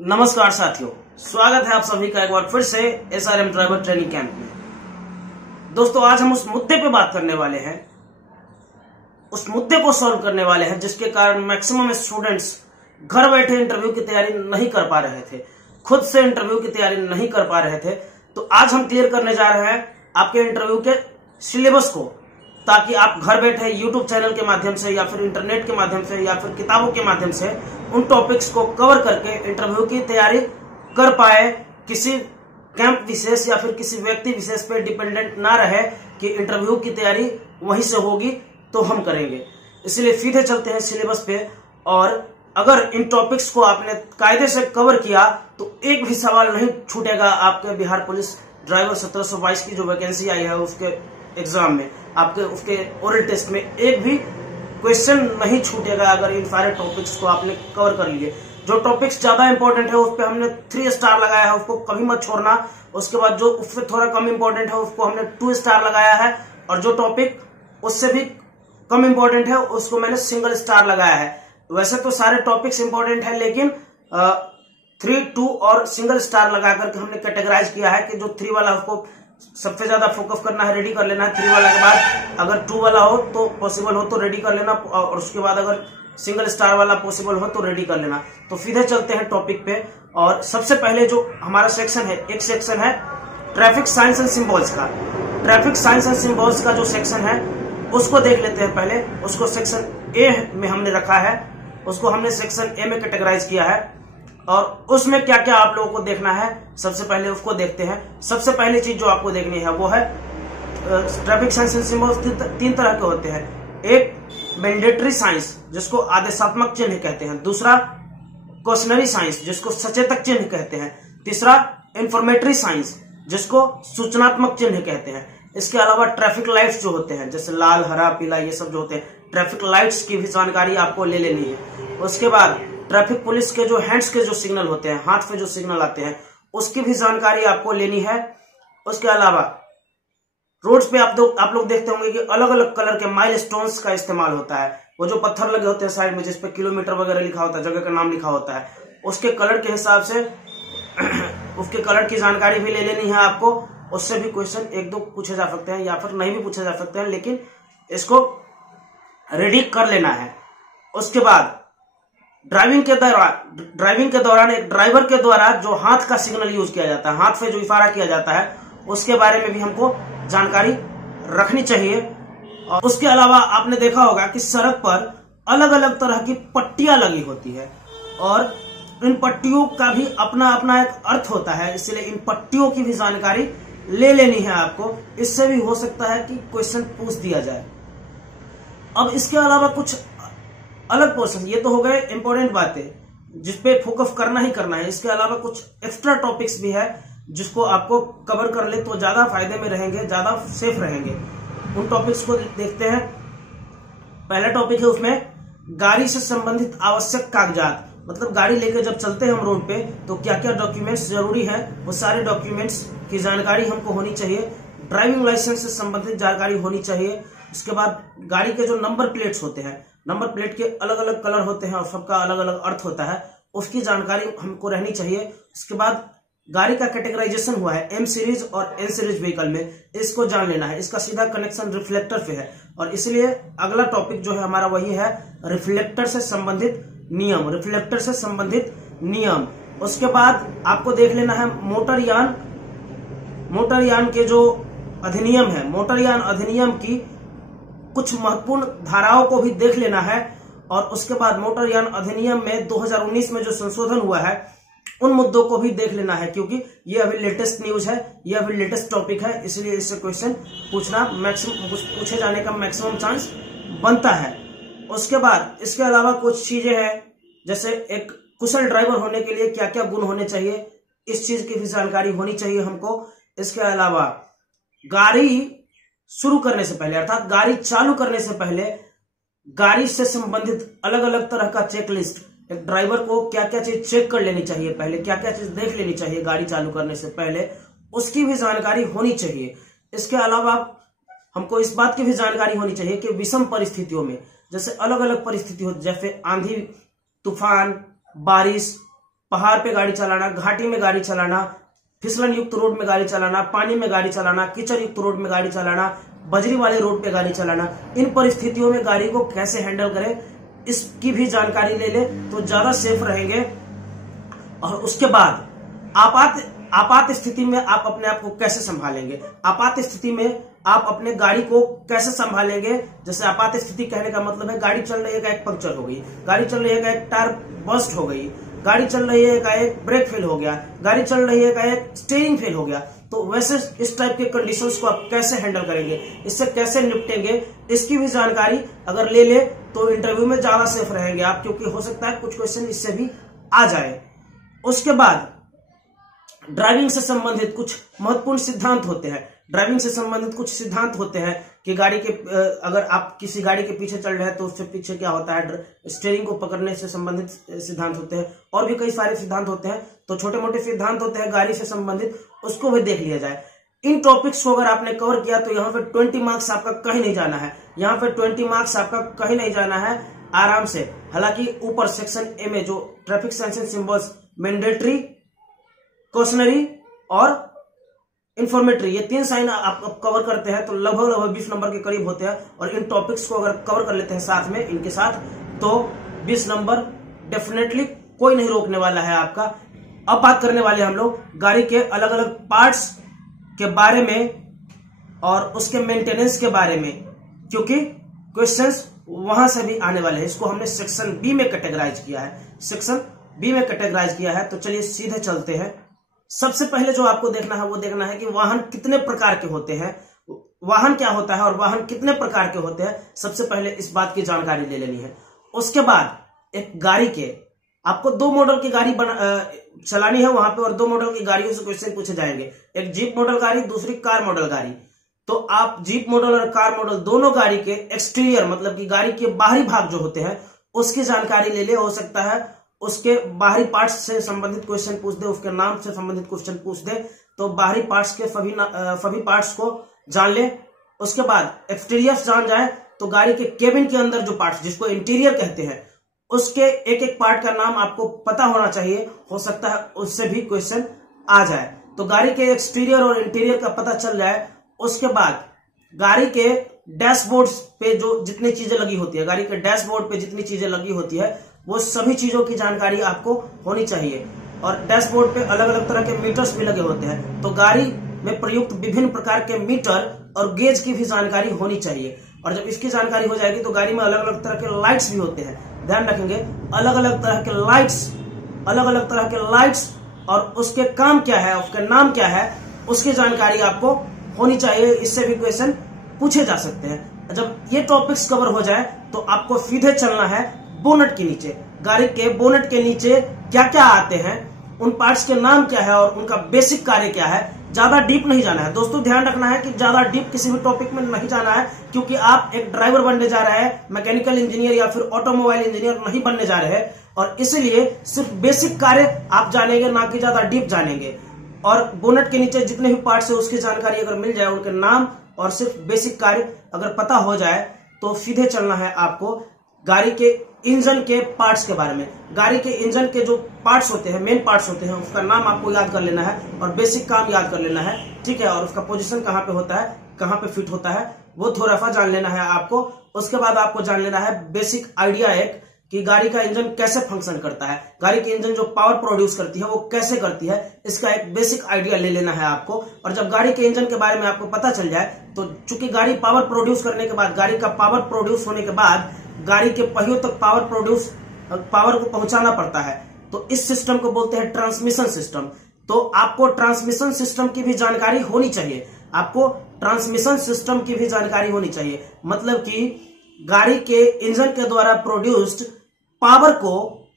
नमस्कार साथियों, स्वागत है आप सभी का एक बार फिर से SRM ड्राइवर ट्रेनिंग कैंप में। दोस्तों, आज हम उस मुद्दे पे बात करने वाले हैं, उस मुद्दे को सॉल्व करने वाले हैं जिसके कारण मैक्सिमम स्टूडेंट्स घर बैठे इंटरव्यू की तैयारी नहीं कर पा रहे थे, खुद से इंटरव्यू की तैयारी नहीं कर पा रहे थे। तो आज हम क्लियर करने जा रहे हैं आपके इंटरव्यू के सिलेबस को, ताकि आप घर बैठे यूट्यूब चैनल के माध्यम से या फिर इंटरनेट के माध्यम से या फिर किताबों के माध्यम से उन टॉपिक्स को कवर करके इंटरव्यू की तैयारी कर पाए। किसी कैंप विशेष या फिर किसी व्यक्ति विशेष पे डिपेंडेंट ना रहे कि इंटरव्यू की तैयारी वहीं से होगी तो हम करेंगे। इसलिए सीधे चलते हैं सिलेबस पे। और अगर इन टॉपिक्स को आपने कायदे से कवर किया तो एक भी सवाल नहीं छूटेगा आपके बिहार पुलिस ड्राइवर 1722 की जो वैकेंसी आई है उसके एग्जाम में, आपके उसके ओरल टेस्ट में एक भी क्वेश्चन नहीं छूटेगा अगर इन सारे टॉपिक्स को आपने कवर कर लिए। जो टॉपिक्स ज्यादा इंपॉर्टेंट है उस पर हमने 3 स्टार लगाया है, उसको कभी मत छोड़ना। उसके बाद जो उससे थोड़ा कम इंपॉर्टेंट है उसको हमने 2 स्टार लगाया है, और जो टॉपिक उससे भी कम इंपॉर्टेंट है उसको मैंने सिंगल स्टार लगाया है। वैसे तो सारे टॉपिक्स इंपॉर्टेंट है, लेकिन 3, 2 और सिंगल स्टार लगा करके हमने कैटेगराइज किया है कि जो 3 वाला उसको सबसे ज्यादा फोकस करना है, रेडी कर लेना है। 3 वाला के बाद अगर 2 वाला हो तो पॉसिबल हो तो रेडी कर लेना, और उसके बाद अगर सिंगल स्टार वाला पॉसिबल हो तो रेडी कर लेना। तो सीधे चलते हैं टॉपिक पे। और सबसे पहले जो हमारा सेक्शन है, एक सेक्शन है ट्रैफिक साइंस एंड सिंबल्स का। ट्रैफिक साइंस एंड सिंबल्स का जो सेक्शन है उसको देख लेते हैं पहले। उसको सेक्शन ए में हमने रखा है, उसको हमने सेक्शन ए में कैटेगराइज किया है। और उसमें क्या क्या आप लोगों को देखना है सबसे पहले उसको देखते हैं। सबसे पहली चीज जो आपको देखनी है वो है ट्रैफिक साइंस एंड सिंबल्स 3 तरह के होते हैं। एक मैंडेटरी साइंस जिसको आदेशात्मक चिन्ह कहते हैं, दूसरा क्वेश्चनरी साइंस जिसको सचेतक चिन्ह कहते हैं, तीसरा इंफॉर्मेटरी साइंस जिसको सूचनात्मक चिन्ह कहते हैं। इसके अलावा ट्रैफिक लाइट्स जो होते हैं जैसे लाल, हरा, पीला, ये सब जो होते हैं, ट्रैफिक लाइट्स की भी जानकारी आपको ले लेनी है। उसके बाद ट्रैफिक पुलिस के जो हैंड्स के जो सिग्नल होते हैं, हाथ पे जो सिग्नल आते हैं, उसकी भी जानकारी आपको लेनी है। उसके अलावा रोड्स पे आप लोग देखते होंगे कि अलग अलग कलर के माइलस्टोन्स का इस्तेमाल होता है। वो जो पत्थर लगे होते हैं साइड में जिसपे किलोमीटर वगैरह लिखा होता है, जगह का नाम लिखा होता है, उसके कलर के हिसाब से उसके कलर की जानकारी भी ले लेनी है आपको। उससे भी क्वेश्चन 1-2 पूछे जा सकते हैं या फिर नहीं भी पूछे जा सकते हैं, लेकिन इसको रेडी कर लेना है। उसके बाद ड्राइविंग के दौरान एक ड्राइवर के द्वारा जो हाथ का सिग्नल यूज किया जाता है, हाथ से जो इशारा किया जाता है, उसके बारे में भी हमको जानकारी रखनी चाहिए। और उसके अलावा आपने देखा होगा कि सड़क पर अलग अलग तरह की पट्टियां लगी होती है, और इन पट्टियों का भी अपना अपना एक अर्थ होता है, इसलिए इन पट्टियों की भी जानकारी ले लेनी है आपको। इससे भी हो सकता है कि क्वेश्चन पूछ दिया जाए। अब इसके अलावा कुछ अलग पोर्शन, ये तो हो गए इंपॉर्टेंट बातें जिसपे फोकस करना ही करना है। इसके अलावा कुछ एक्स्ट्रा टॉपिक्स भी है जिसको आपको कवर कर ले तो ज्यादा फायदे में रहेंगे, ज्यादा सेफ रहेंगे। उन टॉपिक्स को देखते हैं। पहला टॉपिक है उसमें गाड़ी से संबंधित आवश्यक कागजात, मतलब गाड़ी लेकर जब चलते हैं हम रोड पे तो क्या क्या डॉक्यूमेंट्स जरूरी है, वो सारे डॉक्यूमेंट्स की जानकारी हमको होनी चाहिए। ड्राइविंग लाइसेंस से संबंधित जानकारी होनी चाहिए। उसके बाद गाड़ी के जो नंबर प्लेट्स होते हैं, नंबर प्लेट के अलग अलग कलर होते हैं और सबका अलग अलग अर्थ होता है, उसकी जानकारी हमको रहनी चाहिए। उसके बाद गाड़ी का कैटेगराइजेशन हुआ है M सीरीज और N सीरीज व्हीकल में, इसको जान लेना है। इसका सीधा कनेक्शन रिफ्लेक्टर से है, और इसलिए अगला टॉपिक जो है हमारा वही है रिफ्लेक्टर से संबंधित नियम, रिफ्लेक्टर से संबंधित नियम। उसके बाद आपको देख लेना है मोटरयान के जो अधिनियम है, मोटरयान अधिनियम की कुछ महत्वपूर्ण धाराओं को भी देख लेना है। और उसके बाद मोटरयान अधिनियम में 2019 में जो संशोधन हुआ है उन मुद्दों को भी देख लेना है, क्योंकि ये अभी लेटेस्ट न्यूज है, ये अभी लेटेस्ट टॉपिक है, इसलिए इससे क्वेश्चन पूछे जाने का मैक्सिमम चांस बनता है। उसके बाद इसके अलावा कुछ चीजें हैं, जैसे एक कुशल ड्राइवर होने के लिए क्या क्या गुण होने चाहिए, इस चीज की भी जानकारी होनी चाहिए हमको। इसके अलावा गाड़ी शुरू करने से पहले, अर्थात गाड़ी चालू करने से पहले, गाड़ी से संबंधित अलग अलग तरह का चेकलिस्ट, एक ड्राइवर को क्या क्या चीज चेक कर लेनी चाहिए पहले, क्या क्या चीज देख लेनी चाहिए गाड़ी चालू करने से पहले, उसकी भी जानकारी होनी चाहिए। इसके अलावा हमको इस बात की भी जानकारी होनी चाहिए कि विषम परिस्थितियों में, जैसे अलग अलग परिस्थिति हो, जैसे आंधी, तूफान, बारिश, पहाड़ पे गाड़ी चलाना, घाटी में गाड़ी चलाना, फिसलन युक्त रोड में गाड़ी चलाना, पानी में गाड़ी चलाना, कीचड़ युक्त रोड में गाड़ी चलाना, बजरी वाले रोड पे गाड़ी चलाना, इन परिस्थितियों में गाड़ी को कैसे हैंडल करें इसकी भी जानकारी ले ले तो ज्यादा सेफ रहेंगे। और उसके बाद आपात स्थिति में आप अपने आप को कैसे संभालेंगे, आपात स्थिति में आप अपने गाड़ी को कैसे संभालेंगे। जैसे आपात स्थिति कहने का मतलब है गाड़ी चल रही है, एक पंक्चर हो गई, गाड़ी चल रही है, एक टायर बस्ट हो गई, गाड़ी चल रही है, एक ब्रेक फेल हो गया, गाड़ी चल रही है, एक स्टीयरिंग फेल हो गया। तो वैसे इस टाइप के कंडीशंस को आप कैसे हैंडल करेंगे, इससे कैसे निपटेंगे, इसकी भी जानकारी अगर ले ले तो इंटरव्यू में ज्यादा सेफ रहेंगे आप, क्योंकि हो सकता है कुछ क्वेश्चन इससे भी आ जाए। उसके बाद ड्राइविंग से संबंधित कुछ महत्वपूर्ण सिद्धांत होते हैं। ड्राइविंग से संबंधित कुछ सिद्धांत होते हैं कि गाड़ी के अगर आप किसी गाड़ी के पीछे चल रहे हैं तो उससे पीछे क्या होता है, स्टीयरिंग को पकड़ने से संबंधित सिद्धांत होते हैं, और भी कई सारे सिद्धांत होते हैं। तो छोटे मोटे सिद्धांत होते हैं गाड़ी से संबंधित, उसको भी देख लिया जाए। इन टॉपिक्स को अगर आपने कवर किया तो यहाँ पे 20 मार्क्स आपका कहीं नहीं जाना है, यहाँ पे 20 मार्क्स आपका कहीं नहीं जाना है आराम से। हालांकि ऊपर सेक्शन ए में जो traffic science and symbols, mandatory, questionnaire और इंफॉर्मेटरी, ये 3 साइन आप कवर करते हैं तो लगभग 20 नंबर के करीब होते हैं। और इन टॉपिक्स को अगर कवर कर लेते हैं साथ में इनके साथ तो 20 नंबर डेफिनेटली कोई नहीं रोकने वाला है आपका। अब बात करने वाले हम लोग गाड़ी के अलग अलग पार्ट्स के बारे में और उसके मेंटेनेंस के बारे में, क्योंकि क्वेश्चंस वहां से भी आने वाले हैं। इसको हमने सेक्शन बी में कैटेगराइज किया है, सेक्शन बी में कैटेगराइज किया है। तो चलिए सीधे चलते हैं। सबसे पहले जो आपको देखना है वो देखना है कि वाहन कितने प्रकार के होते हैं, वाहन क्या होता है और वाहन कितने प्रकार के होते हैं। सबसे पहले इस बात की जानकारी ले लेनी है। उसके बाद एक गाड़ी के आपको 2 मॉडल की गाड़ी चलानी है वहां पे, और 2 मॉडल की गाड़ियों से क्वेश्चन पूछे जाएंगे। एक जीप मॉडल गाड़ी, दूसरी कार मॉडल गाड़ी। तो आप जीप मॉडल और कार मॉडल दोनों गाड़ी के एक्सटीरियर मतलब कि गाड़ी के बाहरी भाग जो होते हैं उसकी जानकारी ले ले। हो सकता है उसके बाहरी पार्ट्स से संबंधित क्वेश्चन पूछ दे, उसके नाम से संबंधित क्वेश्चन पूछ दे, तो बाहरी पार्ट्स के सभी पार्ट्स को जान ले। उसके बाद एक्सटीरियर्स जान जाए तो गाड़ी के केबिन के अंदर जो पार्ट्स जिसको इंटीरियर कहते हैं उसके एक एक पार्ट का नाम आपको पता होना चाहिए। हो सकता है उससे भी क्वेश्चन आ जाए। तो गाड़ी के एक्सटीरियर और इंटीरियर का पता चल जाए। उसके बाद गाड़ी के डैशबोर्ड पे जो जितनी चीजें लगी होती है, गाड़ी के डैशबोर्ड पे जितनी चीजें लगी होती है वो सभी चीजों की जानकारी आपको होनी चाहिए। और डैशबोर्ड पे अलग अलग तरह के मीटर्स भी लगे होते हैं, तो गाड़ी में प्रयुक्त विभिन्न प्रकार के मीटर और गेज की भी जानकारी होनी चाहिए। और जब इसकी जानकारी हो जाएगी तो गाड़ी में अलग अलग तरह के लाइट्स भी होते हैं, ध्यान रखेंगे। अलग अलग तरह के लाइट्स और उसके काम क्या है, उसके नाम क्या है, उसकी जानकारी आपको होनी चाहिए। इससे भी क्वेश्चन पूछे जा सकते हैं। जब ये टॉपिक्स कवर हो जाए तो आपको सीधे चलना है बोनट के नीचे। गाड़ी के बोनट के नीचे क्या क्या आते हैं, उन पार्ट्स के नाम क्या है और उनका बेसिक कार्य क्या है। ज्यादा डीप नहीं जाना है दोस्तों, ध्यान रखना है कि ज्यादा डीप किसी भी टॉपिक में नहीं जाना है, क्योंकि आप एक ड्राइवर बनने जा रहे हैं, मैकेनिकल इंजीनियर या फिर ऑटोमोबाइल इंजीनियर नहीं बनने जा रहे हैं। और इसलिए सिर्फ बेसिक कार्य आप जानेंगे, ना कि ज्यादा डीप जानेंगे। और बोनट के नीचे जितने भी पार्ट्स है उसकी जानकारी अगर मिल जाए, उनके नाम और सिर्फ बेसिक कार्य अगर पता हो जाए तो सीधे चलना है आपको गाड़ी के इंजन के पार्ट्स के बारे में। गाड़ी के इंजन के जो पार्ट्स होते हैं, मेन पार्ट्स होते हैं, उसका नाम आपको याद कर लेना है और बेसिक काम याद कर लेना है, ठीक है। और उसका पोजीशन कहाँ पे होता है, कहाँ पे फिट होता है, वो थोड़ा सा जान लेना है आपको। उसके बाद आपको जान लेना है बेसिक आइडिया एक कि गाड़ी का इंजन कैसे फंक्शन करता है, गाड़ी की इंजन जो पावर प्रोड्यूस करती है वो कैसे करती है, इसका एक बेसिक आइडिया ले लेना है आपको। और जब गाड़ी के इंजन के बारे में आपको पता चल जाए तो चूंकि गाड़ी पावर प्रोड्यूस करने के बाद, गाड़ी का पावर प्रोड्यूस होने के बाद गाड़ी के पहियों तक पावर को पहुंचाना पड़ता है, तो इस सिस्टम को बोलते हैं ट्रांसमिशन सिस्टम। तो आपको ट्रांसमिशन सिस्टम की भी जानकारी होनी चाहिए, आपको ट्रांसमिशन सिस्टम की भी जानकारी होनी चाहिए। मतलब कि गाड़ी के इंजन के द्वारा प्रोड्यूस्ड पावर को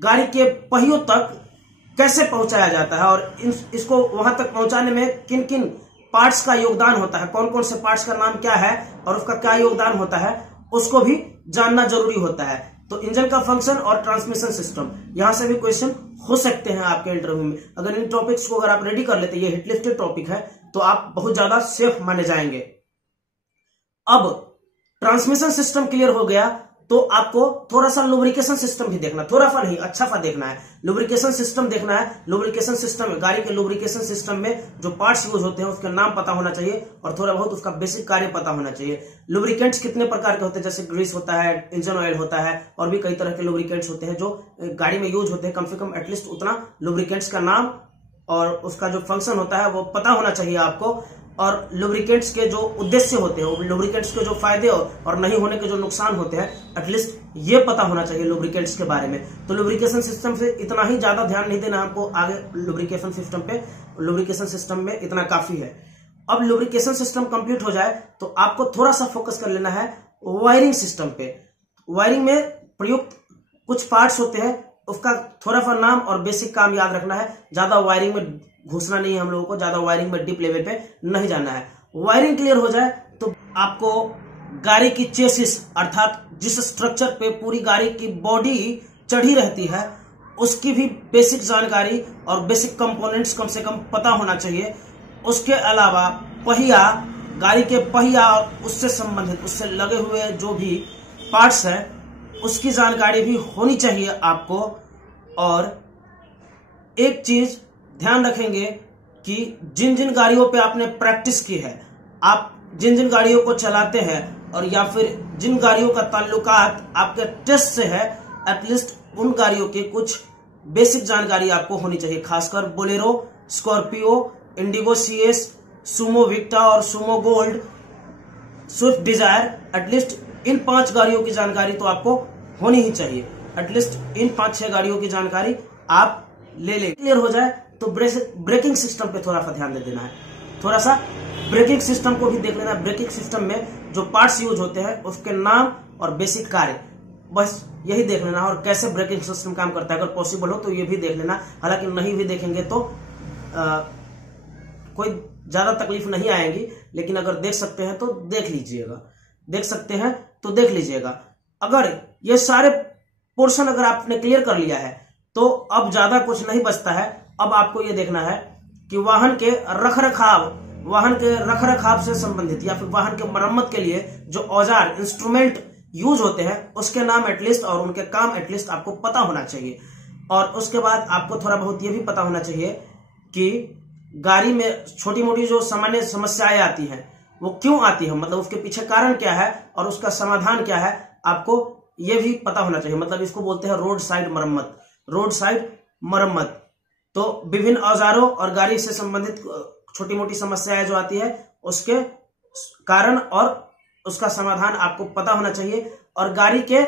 गाड़ी के पहियों तक कैसे पहुंचाया जाता है और इसको वहां तक पहुंचाने में किन किन पार्ट्स का योगदान होता है, कौन कौन से पार्ट्स का नाम क्या है और उसका क्या योगदान होता है, उसको भी जानना जरूरी होता है। तो इंजन का फंक्शन और ट्रांसमिशन सिस्टम, यहां से भी क्वेश्चन हो सकते हैं आपके इंटरव्यू में। अगर इन टॉपिक्स को अगर आप रेडी कर लेते, ये हिट लिस्टेड टॉपिक है, तो आप बहुत ज्यादा सेफ माने जाएंगे। अब ट्रांसमिशन सिस्टम क्लियर हो गया, तो आपको थोड़ा सा लुब्रिकेशन सिस्टम भी देखना, थोड़ा सा नहीं, अच्छा सा देखना है, लुब्रिकेशन सिस्टम देखना है। लुब्रिकेशन सिस्टम, गाड़ी के लुब्रिकेशन सिस्टम में जो पार्ट्स यूज होते हैं उसके नाम पता होना चाहिए और थोड़ा बहुत उसका बेसिक कार्य पता होना चाहिए। लुब्रिकेंट्स कितने प्रकार के होते हैं, जैसे ग्रीस होता है, इंजन ऑयल होता है, और भी कई तरह के लुब्रिकेंट्स होते हैं जो गाड़ी में यूज होते हैं। कम से कम एटलीस्ट उतना लुब्रिकेंट्स का नाम और उसका जो फंक्शन होता है वो पता होना चाहिए आपको। और लुब्रिकेंट्स के जो उद्देश्य होते हैं, लुब्रिकेंट्स के जो फायदे और नहीं होने के जो नुकसान होते हैं, एटलीस्ट ये पता होना चाहिए लुब्रिकेंट्स के बारे में। तो लुब्रिकेशन सिस्टम से इतना ही ज्यादा ध्यान नहीं देना हमको आगे लुब्रिकेशन सिस्टम पे, लुब्रिकेशन सिस्टम में इतना काफी है। अब लुब्रिकेशन सिस्टम कंप्लीट हो जाए तो आपको थोड़ा सा फोकस कर लेना है वायरिंग सिस्टम पे। वायरिंग में प्रयुक्त कुछ पार्ट्स होते हैं, उसका थोड़ा सा नाम और बेसिक काम याद रखना है। ज्यादा वायरिंग में घुसना नहीं है हम लोगों को, ज्यादा वायरिंग में डीप लेवल पे नहीं जाना है। वायरिंग क्लियर हो जाए तो आपको गाड़ी की चेसिस अर्थात जिस स्ट्रक्चर पे पूरी गाड़ी की बॉडी चढ़ी रहती है उसकी भी बेसिक जानकारी और बेसिक कंपोनेंट्स कम से कम पता होना चाहिए। उसके अलावा पहिया, गाड़ी के पहिया और उससे संबंधित, उससे लगे हुए जो भी पार्ट्स है उसकी जानकारी भी होनी चाहिए आपको। और एक चीज ध्यान रखेंगे कि जिन जिन गाड़ियों पे आपने प्रैक्टिस की है, आप जिन जिन गाड़ियों को चलाते हैं और या फिर जिन गाड़ियों का ताल्लुकात आपके टेस्ट से है, एटलीस्ट उन गाड़ियों की कुछ बेसिक जानकारी आपको होनी चाहिए। खासकर Bolero, Scorpio, Indigo CS, Sumo Victa और Sumo Gold, Swift Dzire, at least इन 5 गाड़ियों की जानकारी तो आपको होनी ही चाहिए। एटलीस्ट इन 5-6 गाड़ियों की जानकारी आप ले लें। क्लियर हो जाए तो ब्रेकिंग सिस्टम पे थोड़ा सा ध्यान दे देना है, थोड़ा सा ब्रेकिंग सिस्टम को भी देख लेना। ब्रेकिंग सिस्टम में जो पार्ट्स यूज होते हैं उसके नाम और बेसिक कार्य, बस यही देख लेना। और कैसे ब्रेकिंग सिस्टम काम करता है, अगर पॉसिबल हो तो ये भी देख लेना। हालांकि नहीं भी देखेंगे तो कोई ज्यादा तकलीफ नहीं आएगी, लेकिन अगर देख सकते हैं तो देख लीजिएगा, देख सकते हैं तो देख लीजिएगा। अगर ये सारे पोर्शन अगर आपने क्लियर कर लिया है तो अब ज्यादा कुछ नहीं बचता है। अब आपको ये देखना है कि वाहन के रखरखाव से संबंधित या फिर वाहन के मरम्मत के लिए जो औजार, इंस्ट्रूमेंट यूज होते हैं उसके नाम एटलीस्ट और उनके काम एटलीस्ट आपको पता होना चाहिए। और उसके बाद आपको थोड़ा बहुत ये भी पता होना चाहिए कि गाड़ी में छोटी मोटी जो सामान्य समस्याएं आती हैं वो क्यों आती है, मतलब उसके पीछे कारण क्या है और उसका समाधान क्या है, आपको ये भी पता होना चाहिए। मतलब इसको बोलते हैं रोड साइड मरम्मत, रोड साइड मरम्मत। तो विभिन्न औजारों और गाड़ी से संबंधित छोटी मोटी समस्याएं जो आती है उसके कारण और उसका समाधान आपको पता होना चाहिए। और गाड़ी के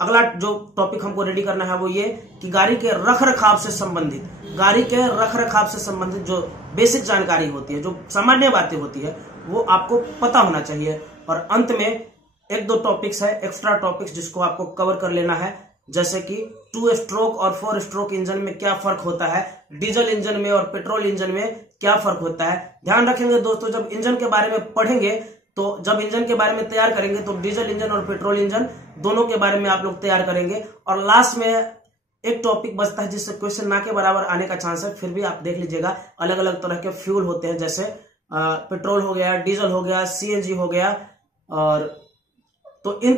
अगला जो टॉपिक हमको रेडी करना है वो ये कि गाड़ी के रखरखाव से संबंधित, गाड़ी के रखरखाव से संबंधित जो बेसिक जानकारी होती है, जो सामान्य बातें होती है, वो आपको पता होना चाहिए। और अंत में 1-2 टॉपिक्स है, एक्स्ट्रा टॉपिक्स जिसको आपको कवर कर लेना है, जैसे कि 2 स्ट्रोक और 4 स्ट्रोक इंजन में क्या फर्क होता है, डीजल इंजन में और पेट्रोल इंजन में क्या फर्क होता है। ध्यान रखेंगे दोस्तों, जब इंजन के बारे में पढ़ेंगे तो जब इंजन के बारे में तैयार करेंगे तो डीजल इंजन और पेट्रोल इंजन दोनों के बारे में आप लोग तैयार करेंगे। और लास्ट में एक टॉपिक बचता है जिससे क्वेश्चन ना के बराबर आने का चांस है, फिर भी आप देख लीजिएगा। अलग अलग तरह के फ्यूल होते हैं, जैसे पेट्रोल हो गया, डीजल हो गया, CNG हो गया, और तो इन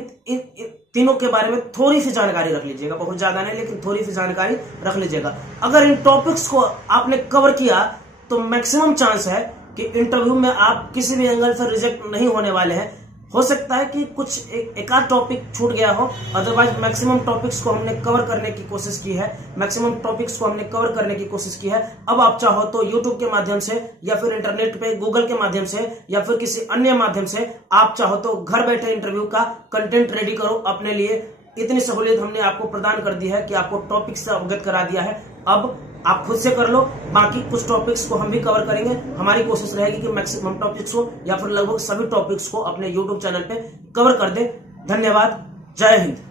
तीनों के बारे में थोड़ी सी जानकारी रख लीजिएगा, बहुत ज्यादा नहीं लेकिन थोड़ी सी जानकारी रख लीजिएगा। अगर इन टॉपिक्स को आपने कवर किया तो मैक्सिमम चांस है कि इंटरव्यू में आप किसी भी एंगल से रिजेक्ट नहीं होने वाले हैं। हो सकता है कि कुछ एक आध टॉपिक छूट गया हो, अदरवाइज मैक्सिमम टॉपिक्स को हमने कवर करने की कोशिश की है, मैक्सिमम टॉपिक्स को हमने कवर करने की कोशिश की है। अब आप चाहो तो यूट्यूब के माध्यम से या फिर इंटरनेट पे गूगल के माध्यम से या फिर किसी अन्य माध्यम से आप चाहो तो घर बैठे इंटरव्यू का कंटेंट रेडी करो अपने लिए। इतनी सहूलियत हमने आपको प्रदान कर दी है कि आपको टॉपिक से अवगत करा दिया है। अब आप खुद से कर लो, बाकी कुछ टॉपिक्स को हम भी कवर करेंगे। हमारी कोशिश रहेगी कि मैक्सिमम टॉपिक्स को या फिर लगभग सभी टॉपिक्स को अपने YouTube चैनल पे कवर कर दे। धन्यवाद, जय हिंद।